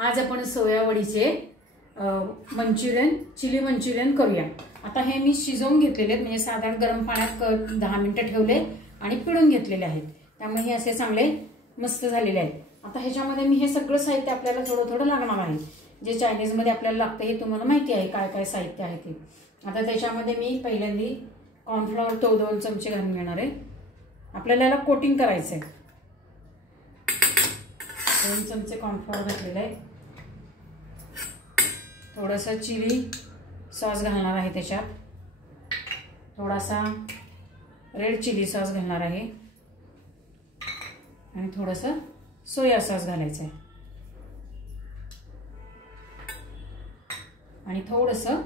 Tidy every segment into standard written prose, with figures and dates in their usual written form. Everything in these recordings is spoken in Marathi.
आज आपण सोया वडीचे मंचुरियन चिली मंचुरियन करूया। आता हे मी शिजवून घेतलेले आहेत, म्हणजे साधारण गरम पाण्यात 10 मिनिटं ठेवले आणि पिळून घेतलेले आहेत, त्यामुळे हे असे चांगले मस्त झालेले आहेत। आता ह्याच्यामध्ये मी हे सगळं साहित्य आपल्याला थोडं थोडं लागणार आहे, जे चायनीज मध्ये आपल्याला लागतं हे तुम्हाला माहिती आहे काय काय साहित्य आहे ते। आता त्याच्यामध्ये मी पहिल्यांदा कॉर्नफ्लॉवर 2 चमचे घालून घेणार आहे। आपल्याला याला कोटिंग करायचं आहे। 2 चमचे कॉर्नफ्लॉवर घातलेले आहे। थोडासा चिली सॉस घालणार आहे, त्याच्यात थोडासा रेड चिली सॉस घालणार आहे आणि थोडासा सोया सॉस घालायचा आहे आणि थोडंसं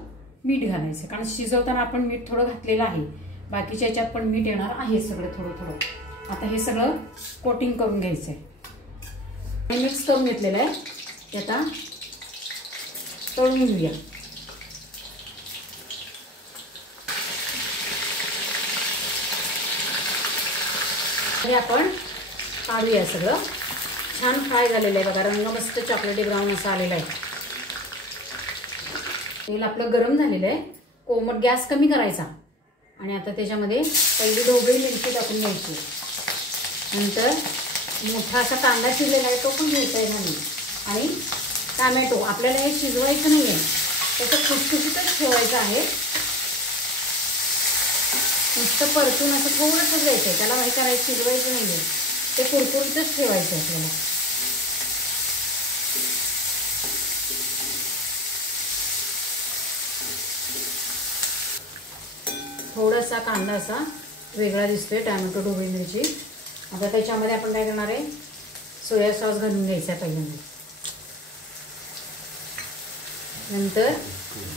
मीठ घालायचं, कारण शिजवताना आपण मीठ थोडं घातलेलं आहे, बाकीच्या याच्यात पण मीठ येणार आहे सगळं थोडं थोडं। आता हे सगळं कोटिंग करून घ्यायचं आहे आणि मिक्स करून घेतलेलं आहे। ते आता तळून घेऊया। हे आपण काढूया, सगळं छान फ्राय झालेलं आहे बघा, रंग मस्त चॉकलेटी ब्राऊन असा आलेला आहे। तेल आपलं गरम झालेलं आहे, कोमट गॅस कमी करायचा आणि आता त्याच्यामध्ये पहिली ढोबळी मिरची टाकून घ्यायची, नंतर मोठा असा कांदा चिरलेला आहे तो पण घ्यायचा आहे घालून, आणि टोमॅटो आपल्याला हे शिजवायचं नाही आहे, त्याचं खुसखुशीतच ठेवायचं आहे, नुसतं परतून असं थोडंसं द्यायचं आहे, त्याला काही करायचं शिजवायचं नाही आहे, ते कुरकुरीतच ठेवायचं आहे आपल्याला। थोडासा कांदा असा वेगळा दिसतोय, टोमॅटो ढोबळी मिरची। आता त्याच्यामध्ये आपण काय करणार आहे, सोया सॉस घालून घ्यायचा आहे पहिल्यांदा, नंतर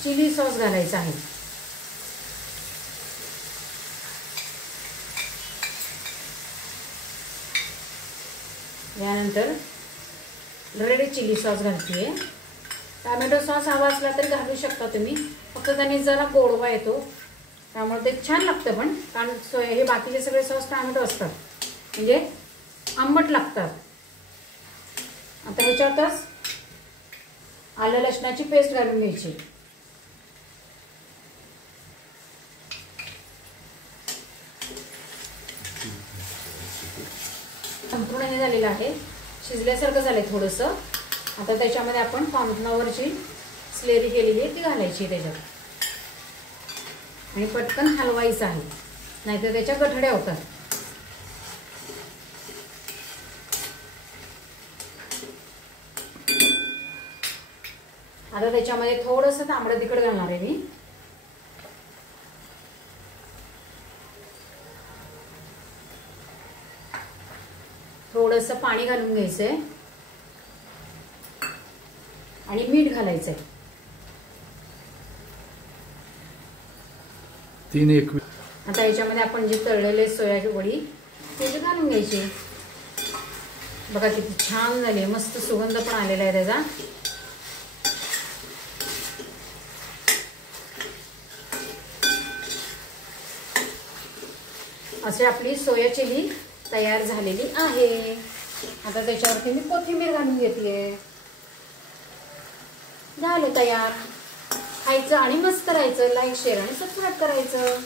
चिली सॉस घालायचा आहे, यानंतर रेड चिली सॉस घालते। टोमॅटो सॉस हवा असला तरी घालू शकता तुम्ही, फक्त त्याने जरा गोडवा येतो, त्यामुळे ते छान लागतं, पण कारण हे बाकीचे सगळे सॉस टोमॅटो असतात म्हणजे आंबट लागतात। आता ह्याच्यातच आलं लसणाची पेस्ट घालून घ्यायची, संपूर्ण हे झालेलं आहे, शिजल्यासारखं झालंय थोडंसं। आता त्याच्यामध्ये आपण कॉर्नफ्लॉवरची स्लेरी केलेली आहे ती घालायची त्याच्यात आणि पटकन हलवायचं आहे, नाहीतर त्याच्या गठड्या होतात। आता त्याच्यामध्ये थोडंसं तांबडं तिखट घालणार आहे मी, थोडंसं पाणी घालून घ्यायचंय आणि मीठ घालायचंय। 3-1 आता याच्यामध्ये आपण जे तळलेले सोयाची वडी ते घालून घ्यायची, बघा किती छान झाली, मस्त सुगंध पण आलेला आहे त्याचा। असे आपली सोया चिली तयार झालेली आहे। आता त्याच्यावरती मी कोथिंबीर घालून घेते, झालं तयार। खायचं आणि मस्त राहायचं, लाईक शेअर आणि सबस्क्राईब करायचं।